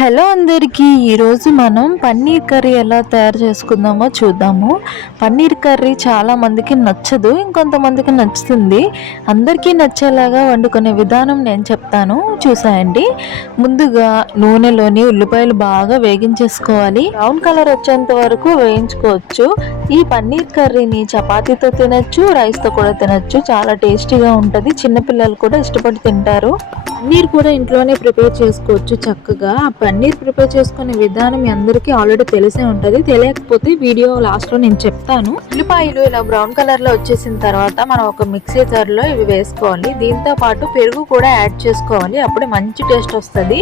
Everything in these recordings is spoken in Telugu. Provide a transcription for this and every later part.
హలో అందరికీ ఈరోజు మనం పన్నీర్ కర్రీ ఎలా తయారు చేసుకుందామో చూద్దాము. పన్నీర్ కర్రీ చాలామందికి నచ్చదు, ఇంకొంతమందికి నచ్చుతుంది. అందరికీ నచ్చేలాగా వండుకునే విధానం నేను చెప్తాను, చూసాయండి. ముందుగా నూనెలోని ఉల్లిపాయలు బాగా వేగించేసుకోవాలి. బ్రౌన్ కలర్ వచ్చేంత వరకు వేయించుకోవచ్చు. ఈ పన్నీర్ కర్రీని చపాతీతో తినచ్చు, రైస్తో కూడా తినచ్చు. చాలా టేస్టీగా ఉంటుంది, చిన్నపిల్లలు కూడా ఇష్టపడి తింటారు. పన్నీర్ కూడా ఇంట్లోనే ప్రిపేర్ చేసుకోవచ్చు చక్కగా. ఆ పన్నీర్ ప్రిపేర్ చేసుకునే విధానం మీ అందరికీ ఆల్రెడీ తెలిసే ఉంటుంది. తెలియకపోతే వీడియో లాస్ట్లో నేను చెప్తాను. ఉల్లిపాయలు ఇలా బ్రౌన్ కలర్లో వచ్చేసిన తర్వాత మనం ఒక మిక్సీ జార్లో ఇవి వేసుకోవాలి. దీంతో పాటు పెరుగు కూడా యాడ్ చేసుకోవాలి, అప్పుడే మంచి టేస్ట్ వస్తుంది.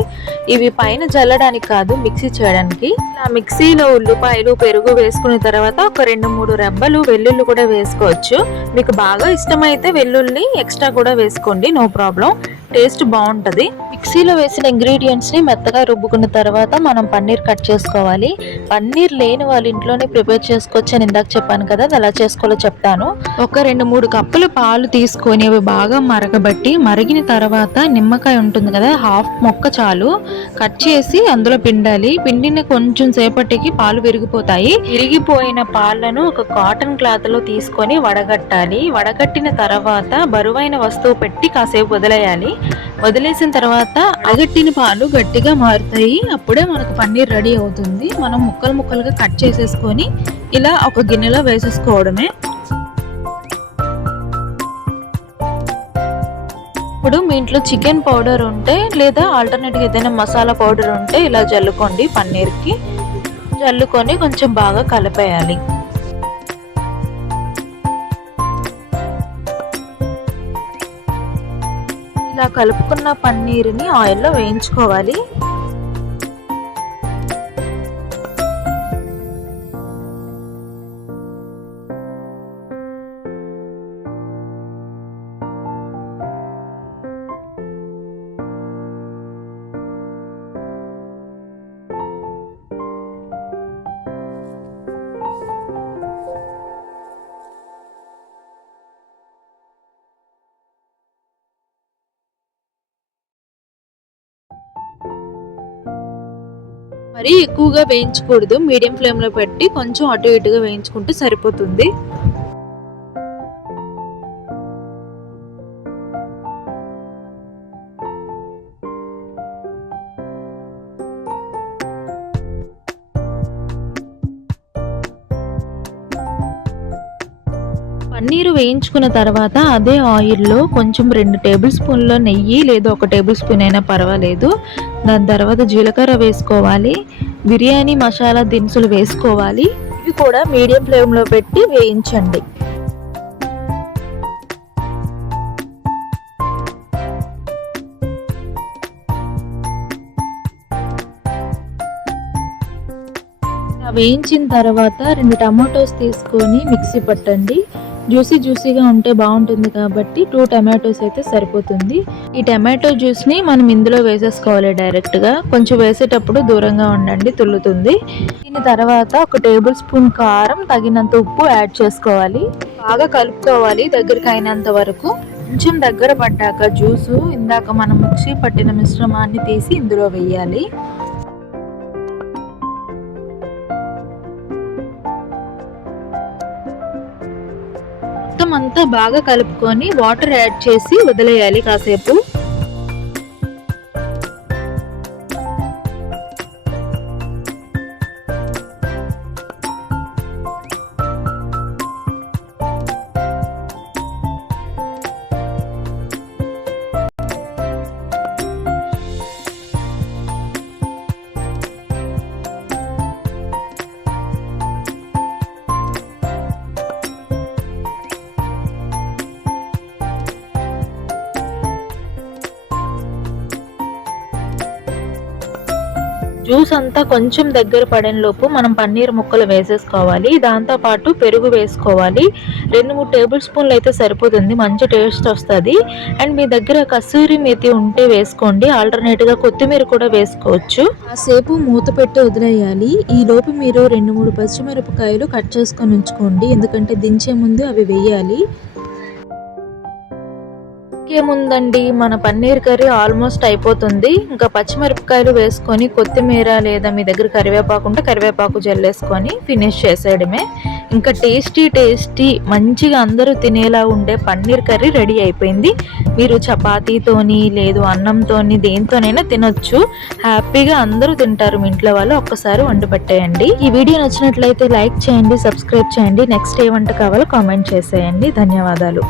ఇవి పైన జల్లడానికి కాదు, మిక్సీ చేయడానికి. ఇలా మిక్సీలో ఉల్లిపాయలు పెరుగు వేసుకున్న తర్వాత ఒక 2-3 రెబ్బలు వెల్లుల్లి కూడా వేసుకోవచ్చు. మీకు బాగా ఇష్టమైతే వెల్లుల్లి ఎక్స్ట్రా కూడా వేసుకోండి, నో ప్రాబ్లం. టేస్ట్ బాగుంటుంది. మిక్సీలో వేసిన ఇంగ్రీడియంట్స్ ని మెత్తగా రుబ్బుకున్న తర్వాత మనం పన్నీర్ కట్ చేసుకోవాలి. పన్నీర్ లేని వాళ్ళు ఇంట్లోనే ప్రిపేర్ చేసుకోవచ్చు అని ఇందాక చెప్పాను కదా, అది ఎలా చేసుకోవాలో చెప్తాను. ఒక 2-3 కప్పులు పాలు తీసుకొని అవి బాగా మరగబట్టి, మరిగిన తర్వాత నిమ్మకాయ ఉంటుంది కదా, హాఫ్ మొక్క చాలు, కట్ చేసి అందులో పిండాలి. పిండిన కొంచెం సేపటికి పాలు విరిగిపోతాయి. విరిగిపోయిన పాలను ఒక కాటన్ క్లాత్ లో తీసుకొని వడగట్టాలి. వడగట్టిన తర్వాత బరువైన వస్తువు పెట్టి కాసేపు వదిలేయాలి. వదిలేసిన తర్వాత అగట్టిన పాలు గట్టిగా మారుతాయి. అప్పుడే మనకు పన్నీర్ రెడీ అవుతుంది. మనం ముక్కలు ముక్కలుగా కట్ చేసేసుకొని ఇలా ఒక గిన్నెలో వేసేసుకోవడమే. ఇప్పుడు మీ ఇంట్లో చికెన్ పౌడర్ ఉంటే లేదా ఆల్టర్నేట్గా ఏదైనా మసాలా పౌడర్ ఉంటే ఇలా జల్లుకోండి. పన్నీర్కి జల్లుకొని కొంచెం బాగా కలిపేయాలి. ఇలా కలుపుకున్న పన్నీరుని ఆయిల్లో వేయించుకోవాలి. మరి ఎక్కువగా వేయించకూడదు, మీడియం ఫ్లేమ్లో పెట్టి కొంచెం అటు ఇటుగా వేయించుకుంటే సరిపోతుంది. పన్నీరు వేయించుకున్న తర్వాత అదే ఆయిల్లో కొంచెం 2 టేబుల్ స్పూన్ల నెయ్యి లేదా 1 టేబుల్ స్పూన్ అయినా పర్వాలేదు. దాని తర్వాత జీలకర్ర వేసుకోవాలి. బిర్యానీ మసాలా దినుసులు వేసుకోవాలి. ఇవి కూడా మీడియం ఫ్లేమ్లో పెట్టి వేయించండి. వేయించిన తర్వాత 2 టమాటోస్ తీసుకొని మిక్సీ పట్టండి. జ్యూసీగా ఉంటే బాగుంటుంది కాబట్టి 2 టమాటోస్ అయితే సరిపోతుంది. ఈ టమాటో జ్యూస్ని మనం ఇందులో వేసేసుకోవాలి డైరెక్ట్గా. కొంచెం వేసేటప్పుడు దూరంగా ఉండండి, తుల్లుతుంది. దీని తర్వాత 1 టేబుల్ స్పూన్ కారం, తగినంత ఉప్పు యాడ్ చేసుకోవాలి. బాగా కలుపుకోవాలి దగ్గరికి అయినంత వరకు. కొంచెం దగ్గర పడ్డాక జ్యూసు ఇందాక మనం మిక్సీ పట్టిన మిశ్రమాన్ని తీసి ఇందులో వేయాలి. అంతా బాగా కలుపుకొని వాటర్ యాడ్ చేసి వదిలేయాలి కాసేపు. జ్యూస్ అంతా కొంచెం దగ్గర పడిన లోపు మనం పన్నీర్ ముక్కలు వేసేసుకోవాలి. దాంతోపాటు పెరుగు వేసుకోవాలి. 2-3 టేబుల్ స్పూన్లు అయితే సరిపోతుంది, మంచి టేస్ట్ వస్తుంది. అండ్ మీ దగ్గర కసూరి మేతి ఉంటే వేసుకోండి, ఆల్టర్నేట్గా కొత్తిమీర కూడా వేసుకోవచ్చు. కాసేపు మూత పెట్టి వదిలేయాలి. ఈ లోపు మీరు 2-3 పచ్చిమిరపకాయలు కట్ చేసుకొని ఉంచుకోండి, ఎందుకంటే దించే ముందు అవి వేయాలి. ఇంకేముందండి, మన పన్నీర్ కర్రీ ఆల్మోస్ట్ అయిపోతుంది. ఇంకా పచ్చిమిరపకాయలు వేసుకొని కొత్తిమీర లేదా మీ దగ్గర కరివేపాకు ఉంటే కరివేపాకు జల్లేసుకొని ఫినిష్ చేసేయడమే. ఇంకా టేస్టీ మంచిగా అందరూ తినేలా ఉండే పన్నీర్ కర్రీ రెడీ అయిపోయింది. మీరు చపాతీతోని లేదు అన్నంతోని దేంతోనైనా తినొచ్చు. హ్యాపీగా అందరూ తింటారు మీ ఇంట్లో వాళ్ళు. ఒక్కసారి వండి పెట్టేయండి. ఈ వీడియో నచ్చినట్లయితే లైక్ చేయండి, సబ్స్క్రైబ్ చేయండి. నెక్స్ట్ ఏ వంట కావాలో కామెంట్ చేసేయండి. ధన్యవాదాలు.